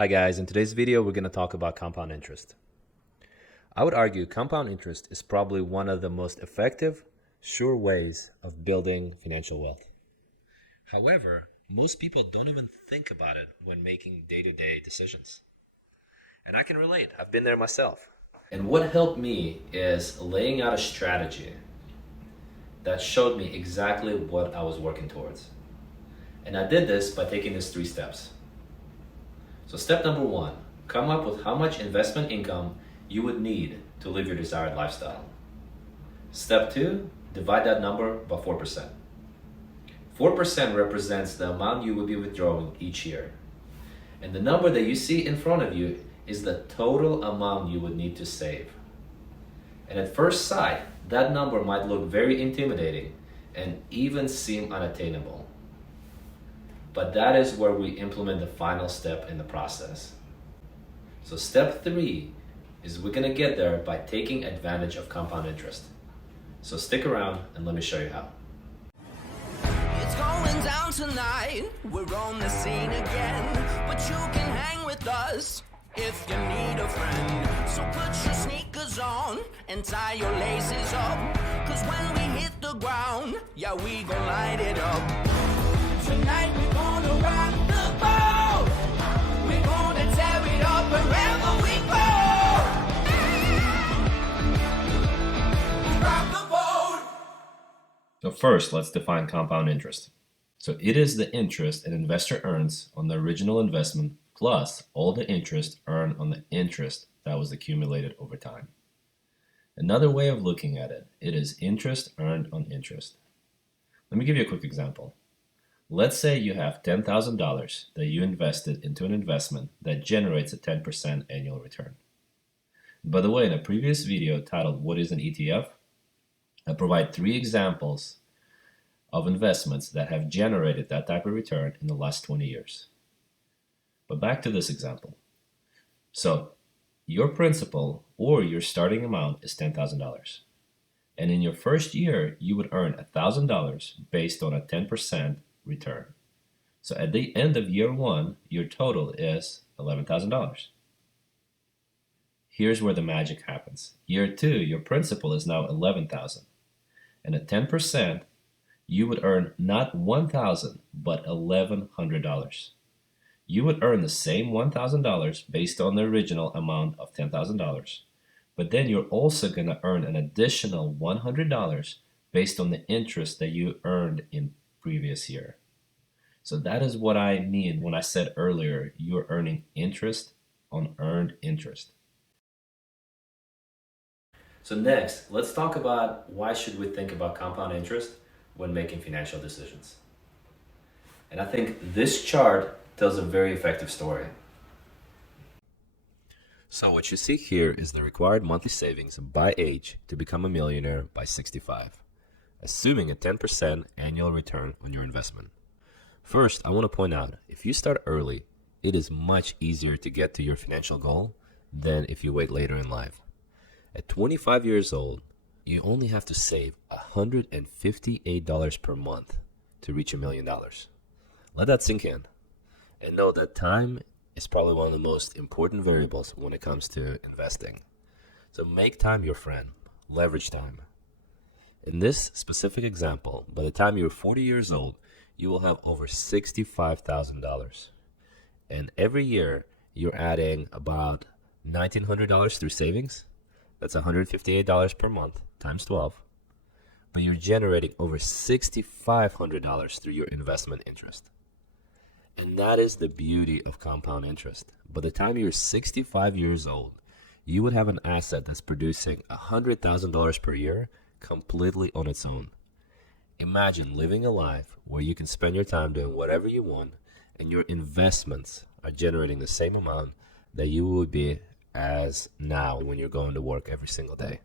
Hi guys, in today's video we're going to talk about compound interest. I would argue compound interest is probably one of the most effective, sure ways of building financial wealth. However, most people don't even think about it when making day-to-day decisions. And I can relate, I've been there myself. And what helped me is laying out a strategy that showed me exactly what I was working towards. And I did this by taking these 3 steps. So step number 1, come up with how much investment income you would need to live your desired lifestyle. Step 2, divide that number by 4%. 4% represents the amount you will be withdrawing each year. And the number that you see in front of you is the total amount you would need to save. And at first sight, that number might look very intimidating and even seem unattainable. But that is where we implement the final step in the process. So step 3 is we're going to get there by taking advantage of compound interest. So stick around and let me show you how. It's going down tonight, we're on the scene again, but you can hang with us if you need a friend. So put your sneakers on and tie your laces up, cause when we hit the ground, yeah, we gon' light it up. Tonight we're gonna rock the boat, we're gonna tear it up wherever we go. Rock the boat. So first, let's define compound interest. So it is the interest an investor earns on the original investment plus all the interest earned on the interest that was accumulated over time. Another way of looking at it, it is interest earned on interest. Let me give you a quick example. Let's say you have $10,000 that you invested into an investment that generates a 10% annual return. By the way, in a previous video titled What is an ETF? I provide 3 examples of investments that have generated that type of return in the last 20 years. But back to this example. So your principal or your starting amount is $10,000. And in your first year, you would earn $1,000 based on a 10% return. So at the end of year 1, your total is $11,000. Here's where the magic happens. Year 2, your principal is now $11,000. And at 10%, you would earn not $1,000, but $1,100. You would earn the same $1,000 based on the original amount of $10,000. But then you're also going to earn an additional $100 based on the interest that you earned in previous year. So that is what I mean when I said earlier, you're earning interest on earned interest. So next, let's talk about why should we think about compound interest when making financial decisions. And I think this chart tells a very effective story. So what you see here is the required monthly savings by age to become a millionaire by 65, assuming a 10% annual return on your investment. First, I want to point out, if you start early, it is much easier to get to your financial goal than if you wait later in life. At 25 years old, you only have to save $158 per month to reach $1 million. Let that sink in. And know that time is probably one of the most important variables when it comes to investing. So make time your friend. Leverage time. In this specific example, by the time you're 40 years old, you will have over $65,000. And every year, you're adding about $1,900 through savings. That's $158 per month times 12. But you're generating over $6,500 through your investment interest. And that is the beauty of compound interest. By the time you're 65 years old, you would have an asset that's producing $100,000 per year completely on its own. Imagine living a life where you can spend your time doing whatever you want and your investments are generating the same amount that you would be as now when you're going to work every single day.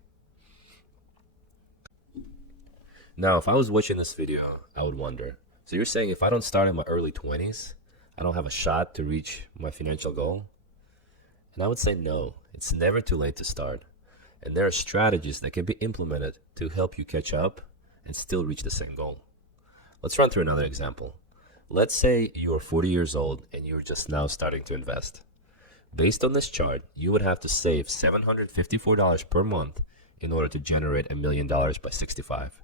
Now, if I was watching this video, I would wonder, so you're saying if I don't start in my early 20s, I don't have a shot to reach my financial goal? And I would say no, it's never too late to start. And there are strategies that can be implemented to help you catch up and still reach the same goal. Let's run through another example. Let's say you're 40 years old and you're just now starting to invest. Based on this chart, you would have to save $754 per month in order to generate $1 million by 65.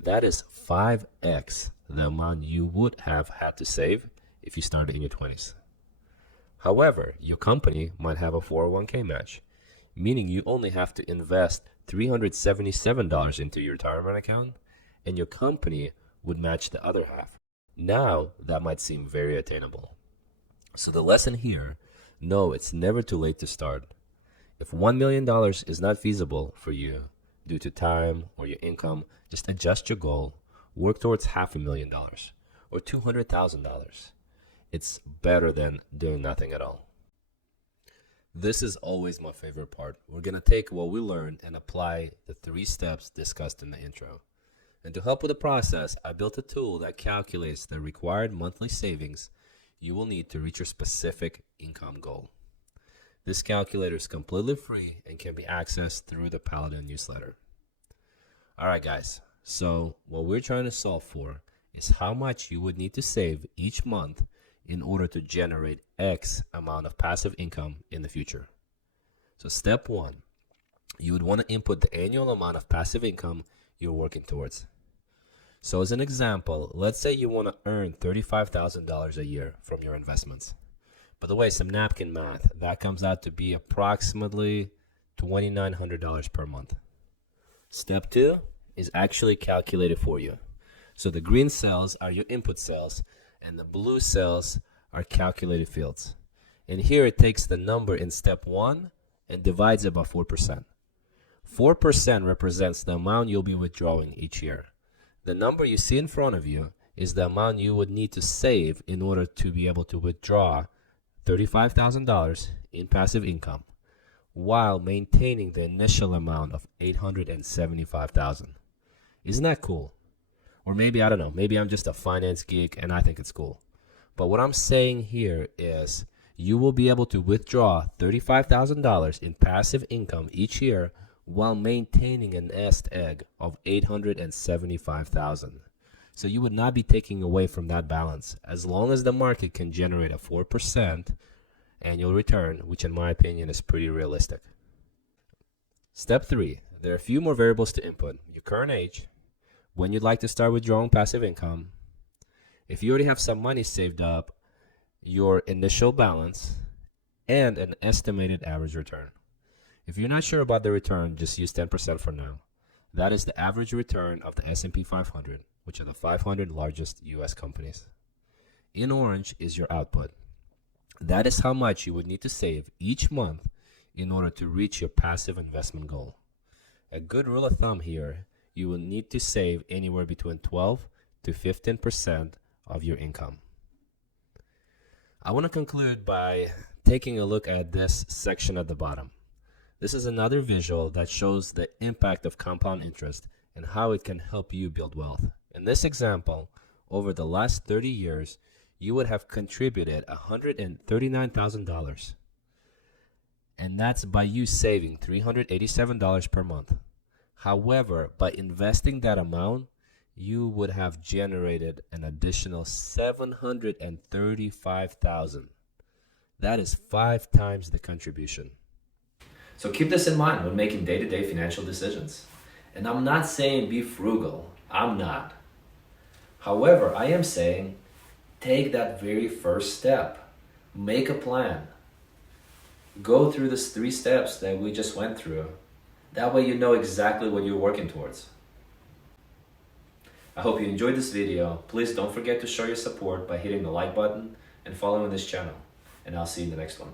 That is 5x the amount you would have had to save if you started in your 20s. However, your company might have a 401k match, meaning you only have to invest $377 into your retirement account, and your company would match the other half. Now, that might seem very attainable. So the lesson here, no, it's never too late to start. If $1 million is not feasible for you due to time or your income, just adjust your goal, work towards $500,000 or $200,000. It's better than doing nothing at all. This is always my favorite part. We're going to take what we learned and apply the 3 steps discussed in the intro. And to help with the process, I built a tool that calculates the required monthly savings you will need to reach your specific income goal. This calculator is completely free and can be accessed through the Paladin newsletter. All right, guys. So what we're trying to solve for is how much you would need to save each month in order to generate X amount of passive income in the future. So step 1, you would want to input the annual amount of passive income you're working towards. So as an example, let's say you want to earn $35,000 a year from your investments. By the way, some napkin math, that comes out to be approximately $2,900 per month. Step 2 is actually calculated for you. So the green cells are your input cells, and the blue cells are calculated fields. And here it takes the number in step 1 and divides it by 4%. 4% represents the amount you'll be withdrawing each year. The number you see in front of you is the amount you would need to save in order to be able to withdraw $35,000 in passive income while maintaining the initial amount of $875,000. Isn't that cool? Or maybe, I don't know, maybe I'm just a finance geek and I think it's cool. But what I'm saying here is you will be able to withdraw $35,000 in passive income each year while maintaining an nest egg of $875,000. So you would not be taking away from that balance as long as the market can generate a 4% annual return, which in my opinion is pretty realistic. Step 3, there are a few more variables to input: your current age, when you'd like to start withdrawing passive income, if you already have some money saved up, your initial balance, and an estimated average return. If you're not sure about the return, just use 10% for now. That is the average return of the S&P 500, which are the 500 largest U.S. companies. In orange is your output. That is how much you would need to save each month in order to reach your passive investment goal. A good rule of thumb here, you will need to save anywhere between 12 to 15% of your income. I want to conclude by taking a look at this section at the bottom. This is another visual that shows the impact of compound interest and how it can help you build wealth. In this example, over the last 30 years, you would have contributed $139,000. And that's by you saving $387 per month. However, by investing that amount, you would have generated an additional $735,000. That is 5 times the contribution. So keep this in mind when making day-to-day financial decisions. And I'm not saying be frugal. I'm not. However, I am saying take that very first step. Make a plan. Go through these 3 steps that we just went through. That way you know exactly what you're working towards. I hope you enjoyed this video. Please don't forget to show your support by hitting the like button and following this channel. And I'll see you in the next one.